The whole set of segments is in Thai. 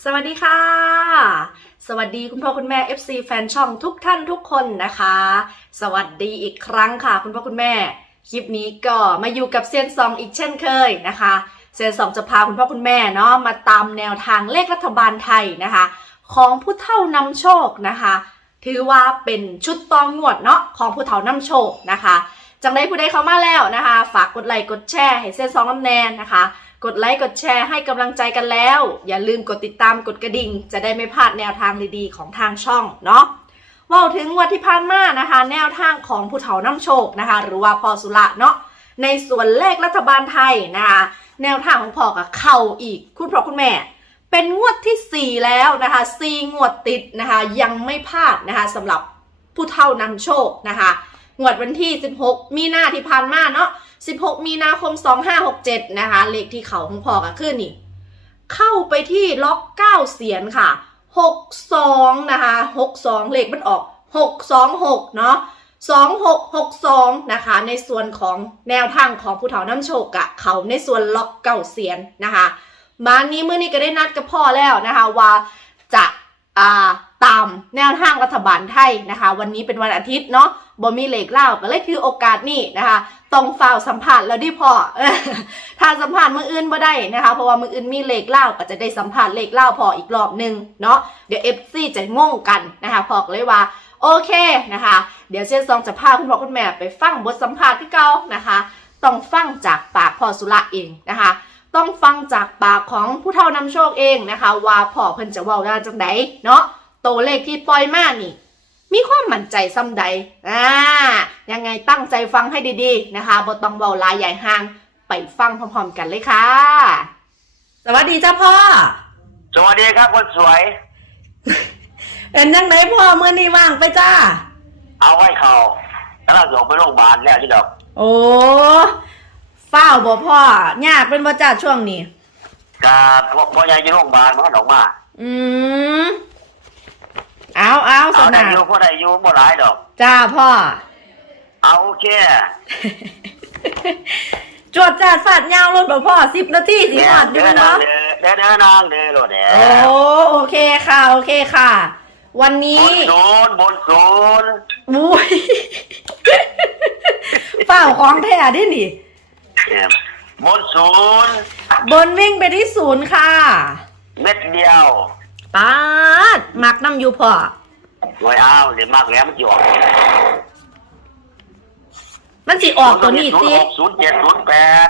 สวัสดีค่ะ สวัสดีคุณพ่อคุณแม่ FC แฟนช่องทุกท่านทุกคนนะคะ สวัสดีอีกครั้งค่ะ คุณพ่อคุณแม่ คลิปนี้ก็มาอยู่กับเซียนซองอีกเช่นเคยนะคะเซียนซองจะพาคุณพ่อคุณแม่เนาะมาตามแนวทางเลขรัฐบาลไทยนะคะ ของผู้เฒ่านำโชคนะคะ ถือว่าเป็นชุดตองงวดเนาะของผู้เฒ่านำโชคนะคะจังได้ผู้ใดเข้ามาแล้วนะคะ ฝากกดไลค์กดแชร์ให้เส้นสองน้ำแนนนะคะ กดไลค์กดแชร์ให้กำลังใจกันแล้ว อย่าลืมกดติดตามกดกระดิ่ง จะได้ไม่พลาดแนวทางดีๆของทางช่องเนาะว่าถึงวันที่ผ่านมานะคะ แนวทางของผู้เฒ่าน้ำโชคนะคะ หรือว่าพอสุระเนาะในส่วนเลขรัฐบาลไทยนะคะแนวทางของพ่อกับเข่าอีก คุณพ่อคุณแม่ เป็นงวดทีสี่4 แล้วนะคะสี่งวดติดนะคะ ยังไม่พลาดนะคะสำหรับผู้เฒ่านำโชคนะคะงวดวันที่ 16 มีนาที่ผ่านมาเนาะ 16 มีนาคม 2567 นะคะ เลขที่เขาของพอก็คือนี่ เข้าไปที่ล็อก 9 เสียนค่ะ 62 นะคะ 62 เลขมันออก 626 เนาะ2662 นะคะ ในส่วนของแนวทางของผู้เฒ่าน้ำโชคอะเขาในส่วนล็อกเก่าเสียนนะคะมานี้เมื่อนี้ก็ได้นัดกับพ่อแล้วนะคะว่าจะอาตามแนวทางรัฐบาลไทยนะคะ วันนี้เป็นวันอาทิตย์เนาะ บ่มีเหล็กเล่าก็เลยคือโอกาสนี้นะคะต้องฝ่าสัมผัสแล้วดิพ่อถ้าสัมผัสมืออื่นบ่ได้นะคะ เพราะว่ามืออื่นมีเหล็กเล่าก็จะได้สัมผัสเหล็กเล่าพออีกรอบหนึ่งเนาะเดี๋ยวเอฟซีจะงงกันนะคะพอกเลยว่าโอเคนะคะ เดี๋ยวเซียนซองจะพาคุณพ่อคุณแม่ไปฟังบทสัมภาษณ์ที่เก่านะคะ ต้องฟังจากปากพ่อสุระเองนะคะ ต้องฟังจากปากของผู้เฒ่านำโชคเองนะคะ ว่าพ่อเพิ่นจะเว้าได้จังไดเนาะตัวเลขที่ปล่อยมานี่ มีความมั่นใจซ้ำใดอ่ายังไงตั้งใจฟังให้ดีๆนะคะบ่ต้องเว้าหลายใหญ่ห่าง ไปฟังพร้อมๆกันเลยค่ะ สวัสดีจ้าพ่อ สวัสดีครับคนสวย เป็นยังไงพ่อเมื่อนี้ว่างไปจ้า เอาไว้เขาแล้วเราส่งไปโรงพยาบาลแล้วที่ดอก โอ้เฝ้าวบ่พ่อยากเป็นบ่จ้าช่วงนี้กาพ่อใหญ่อยู่โรงพยาบาลมันออกมา อืม เอาเอาสเอาได้นาอยู่พ่อได้อยู่บ่หลายดอก จ้าพ่อ เอาโอเคจวดจาดฟาดยาวรถบ่พ่อสิบนาทีสิหอดอเดิยู่นเนาะนางเดินเดินเดินนางเดินโลดแหโอ้โอเคค่ะ โอเคค่ะ วันบนี้นศูนย์บนศูนย์บุ้ยเฝ้าของแท้ดินี่เนี่ยบนศูนย์บนวิ่งไปที่ศูนย์ค่ะ เม็ดเดียว ปาดมักน้ำอยู่พ่อหน่วยเอาเดี๋ยวมากแล้วมันจะออกมันสิออกตัวนี้ศูนสิย์หกศูนย์เจ็ดศูนย์แปด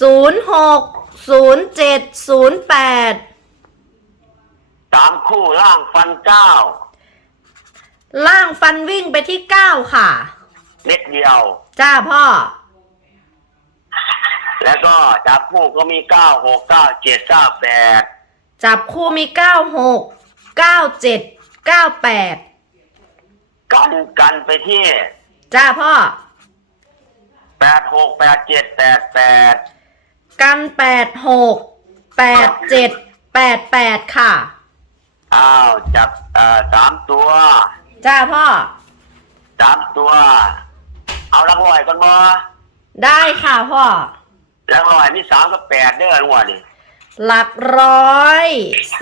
ศูนย์หกศูนย์เจ็ดศูนย์แปดสามคู่ล่างฟันเก้าล่างฟันวิ่งไปที่เก้าค่ะ เม็ดเดียว จ้าพ่อ แล้วก็จับคู่ก็มีเก้าหกเก้าเจ็ดเก้าแปด จับคู่มีเก้าหกเก้าเจ็ดเก้าแปดกันกันไปที่จ้าพ่อแปดหกแปดเจ็ดแปดแปดกันแปดหกแปดเจ็ดแปดแปดค่ะ อ้าวจับเอ่อสามตัวจ้าพ่อ สามตัว เอาลักลอยกันบ่ได้ค่ะพ่อลักลอยมีสามกับแปดเด้อหัวนี่ หลักร้อย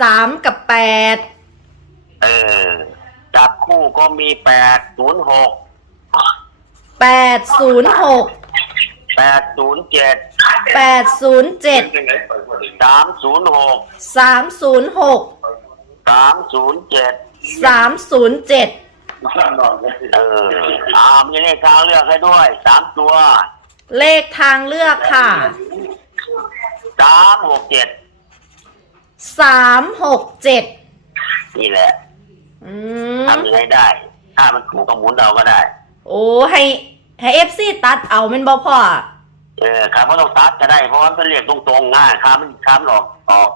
สามกับแปดเออ จับคู่ก็มีแปดศูนย์หกแปดศูนย์หกแปดศูนย์เจ็ดแปดศูนย์เจ็ดสามศูนย์หกสามศูนย์หกสามศูนย์เจ็ดสามศูนย์เจ็ดเอออ้าวมีเลขทางเลือกให้ด้วยสามตัว เลขทางเลือกค่ะสามหกเจ็ด สามหกเจ็ดนี่แหละอืมทำยังไงได้ ถ้ามันถูกก็หมุนเราก็ได้ โอ้ให้ให้เอฟซีตัดเอาเป็นบ่พ่อ เออครับว่าต้องตัดก็ได้ เพราะว่ามันเป็นเลขตรงๆง่ายครับมันครับมันออกออก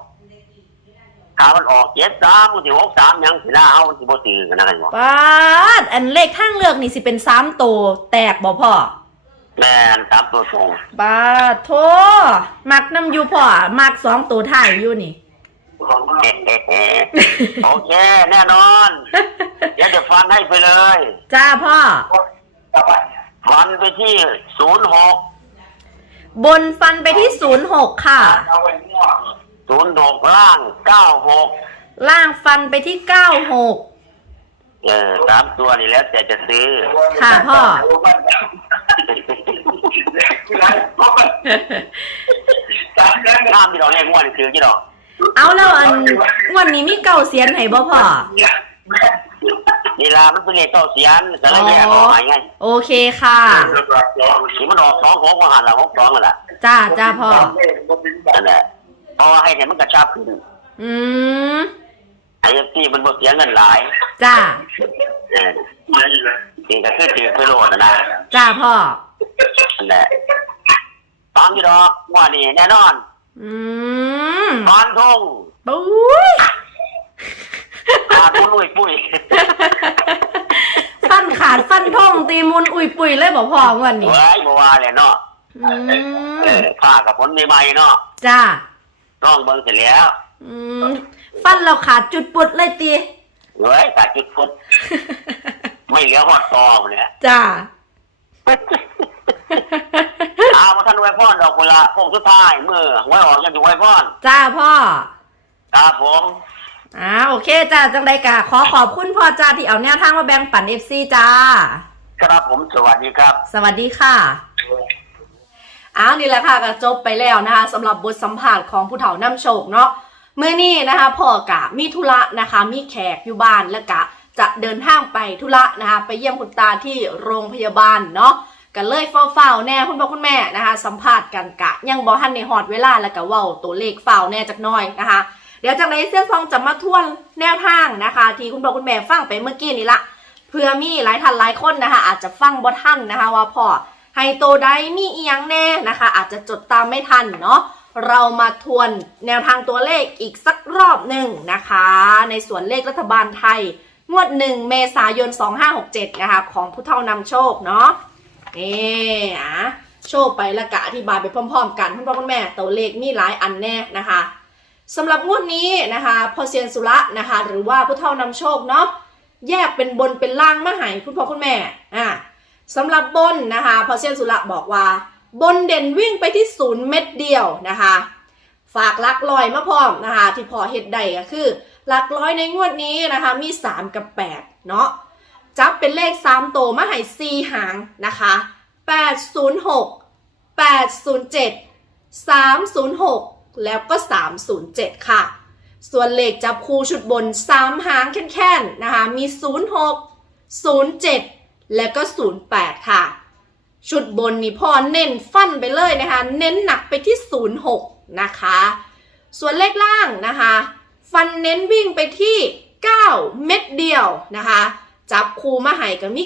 ครับมันออกเจ็ดสามมันสิหกสามยังสิหน้าเอามันสิบ่ตีกันนะกันบ่ป้าดอันเลขทางเลือกนี่สิเป็นสามตัวแตกบ่พ่อแม่นสามตัวตรงป้าดโทมักน้ำอยู่พ่อมักสองตัวท้ายอยู่นี่ โอเค แน่นอน เดี๋ยวจะฟันให้ไปเลย จ้าพ่อ ฟันไปที่ศูนย์หกบนฟันไปที่ศูนย์หกค่ะ ศูนย์หกล่างเก้าหกล่างฟันไปที่เก้าหกเออสามตัวนี่แล้วแต่จะซื้อ ค่ะพ่อห้ามที่เราเรียกงวดคือกี่ดอก เอาแล้วอันงวันนี้มีเก่าเสียนให้บ่พ่อนี่ลามันเป็นเลขเก้าเสียนแต่ละแยกออกมาไงโอเคค่ะนี่มันออกสองหกมาหันละหกสองนั่นแหละจ้าจ้าพ่อ นั่นแหละเพราะว่าให้เนี่ยมันกระชับขึ้นอืมไอ้ที่มันบ่เสียเงินหลายจ้าเออนี่ก็คือถือไปโหลดนะนะจ้าพ่อ นั่นแหละตามที่ดอกว่านี่แน่นอน อืมพานทงปุ้ยขาดปุ้ยปุ้ยฟันขาดฟันท่องตีมุนอุยปุยเลยบอกพ่องวันนี้เฮ้ยบัวาเลยเนาะอืเอมอผ้ากับผลใหม่ๆเนาะจ้าน้องเบิ่งเสร็จแล้ว อืมฟันเราขาดจุดปุดเลยตีเฮ้ยขาดจุดพุด ไม่เหลือหอดตอมเลยจ้า เอามาท่านไว้พ่อนดอกกุหลาบพงสุดท้ายมือไว้ออกยังอยู่ไว้พ่อนจ้าพ่อครับผมอ่าโอเคจ้าจังใดกะขอขอบคุณพ่อจ้าที่เอาแนวทางมาแบ่งปันเอฟซีจ้า ครับผมสวัสดีครับ สวัสดีค่ะอ้าวนี่แหละค่ะก็จบไปแล้วนะคะสำหรับบทสัมภาษณ์ของผู้เฒ่านำโชคเนาะเมื่อนี้นะคะพ่อกะมีธุระนะคะ มีแขกอยู่บ้านแล้วกะจะเดินทางไปธุระนะคะ ไปเยี่ยมคุณตาที่โรงพยาบาลเนาะ กันเลยเฝ้าๆแน่คุณพ่อคุณแม่นะคะ สัมภาษณ์กันกะ ยังบอทันในหอดเวลาแล้วก็เว้าตัวเลขเฝ้าแน่จักน้อยนะคะ เดี๋ยวจากในเส้นซองจะมาทวนแนวทางนะคะ ที่คุณพ่อคุณแม่ฟังไปเมื่อกี้นี้ละเพื่อมีหลายท่านหลายคนนะคะ อาจจะฟังบ่ทันนะคะว่าพอไฮโตไดมีอียังแน่นะคะ อาจจะจดตามไม่ทันเนาะเรามาทวนแนวทางตัวเลขอีกสักรอบหนึ่งนะคะ ในส่วนเลขรัฐบาลไทย งวด 1 เมษายน 2567 นะคะ ของผู้เท่านำโชคเนาะ นี่อะโชคไปละกะอธิบายไปพร้อมๆ กันคุณพ่อคุณแม่ตัวเลขมีหลายอันแน่นะคะสำหรับงวดนี้นะคะพอเซียนสุระนะคะ หรือว่าผู้เท่านำโชคเนาะแยกเป็นบนเป็นล่างมาหายคุณพ่อคุณแม่อ่าสำหรับบนนะคะพอเซียนสุระบอกว่า บนเด่นวิ่งไปที่ศูนย์เม็ดเดียวนะคะ ฝากลักลอยมาพร้อมนะคะ ที่พอเฮ็ดได้ก็คือลักร้อยในงวดนี้นะคะมี 3 กับ 8 เนาะ จับเป็นเลข3โตวมาให้4หางนะคะ806 807 306แล้วก็307ค่ะ ส่วนเลขจับคู่ชุดบน3หางแค่นๆนะคะ มี06 07และก็08ค่ะ ชุดบนนี่พ่อเน้นฟันไปเลยนะคะ เน้นหนักไปที่06นะคะ ส่วนเลขล่างนะคะ ฟันเน้นวิ่งไปที่ 9 เม็ดเดียวนะคะ จับคู่มาให้กันมี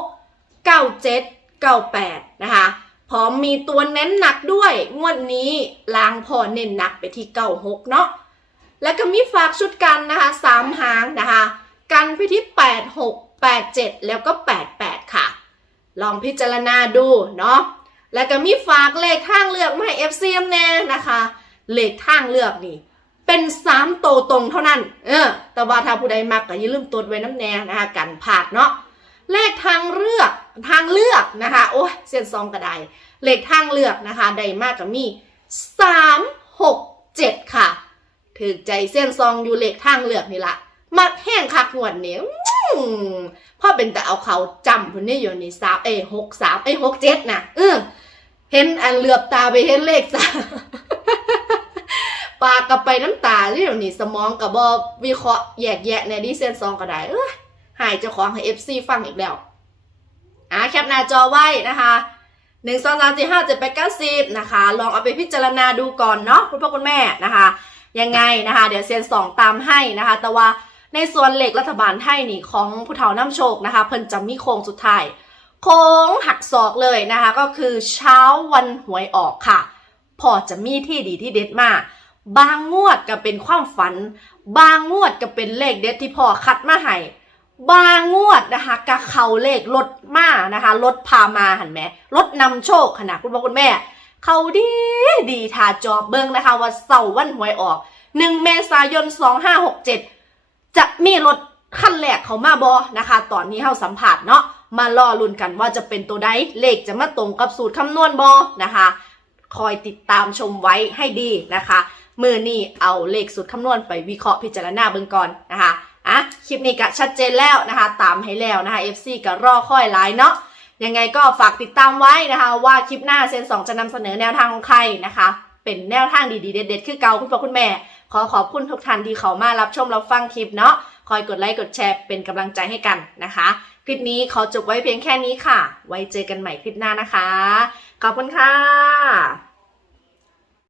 96 97 98นะคะพร้อมมีตัวเน้นหนักด้วย งวดนี้ลางพอเน้นหนักไปที่96เนาะแล้วก็มีฝากชุดกันนะคะสามหางนะคะ กันไปที่8 6 8 7แล้วก็8 8ค่ะ ลองพิจารณาดูเนาะแล้วก็มีฝากเลขทางเลือกมาให้ FC แน่นะคะ เลขทางเลือกนี่ เป็น3โตตรงเท่านั้น เออ แต่ว่าถ้าผู้ใดมักก็อย่าลืมตดไว้น้ำแน่นะคะกันผาดเนาะเลขทางเลือกทางเลือกนะคะ โอ้ยเส้นซองกระไดเลขทางเลือกนะคะใดมากกับมี3 6 7ค่ะถือใจเส้นซองอยู่เลขทางเลือกนี่ละมักแห้งคักงวดเนียพ่อเป็นแต่เอาเขาจำคนนี้อยู่นี่สามเอหกสามเอหกเจ็ดนะเออเห็นอันเหลือบตาไปเห็นเลขสาม ปากกับไปน้ำตาเดี๋ยวนี้สมองกับบอวิเคราะห์แยกแยะในดิเซนซองก็ได้เอ้ยหายเจ้าของให้เอฟซีฟังอีกแล้วอะแคปหน้าจอไว้นะคะหนึ่งสองสามสี่ห้าเจ็ดแปดเก้าสิบนะคะ ลองเอาไปพิจารณาดูก่อนเนาะคุณพ่อคุณแม่นะคะ ยังไงนะคะ เดี๋ยวเซียนสองตามให้นะคะ แต่ว่าในส่วนเหล็กรัฐบาลไทยนี่ของผู้เฒ่าน้ำโชคนะคะ เพิ่นจะมีโค้งสุดท้ายโค้งหักศอกเลยนะคะ ก็คือเช้าวันหวยออกค่ะ พอจะมีที่ดีที่เด็ดมาก บางงวดก็เป็นความฝัน บางงวดก็เป็นเลขเด็ดที่พ่อคัดมาให้บางงวดนะคะกะเขาเลขรถมานะคะรถพามาหันไหมรถนำโชคขนาดคุณพ่อคุณแม่ เขาดีดีทาจอบเบิ้งนะคะว่าเสาร์วันหวยออก1เมษายน2567จะมีรถคันแรกเขามาบอนะคะ ตอนนี้เฮาสัมผัสเนาะมารอลุ้นกันว่าจะเป็นตัวใดเลขจะมาตรงกับสูตรคำนวณบอนะคะ คอยติดตามชมไว้ให้ดีนะคะ มือนี่เอาเลขสูตรคำนวณไปวิเคราะห์พิจารณาเบื้องก่อนนะคะอะคลิปนี้ก็ชัดเจนแล้วนะคะ ตามให้แล้วนะคะ FC ก็รอค่อยไลน์เนาะยังไงก็ฝากติดตามไว้นะคะ ว่าคลิปหน้าเซนสองจะนำเสนอแนวทางของใครนะคะ เป็นแนวทางดีๆเด็ดๆคือเก่าคุณพ่อคุณแม่ ขอขอบคุณทุกท่านที่เขามารับชมรับฟังคลิปเนาะคอยกดไลค์กดแชร์เป็นกำลังใจให้กันนะคะ คลิปนี้ขอจบไว้เพียงแค่นี้ค่ะ ไว้เจอกันใหม่คลิปหน้านะคะ ขอบคุณค่ะ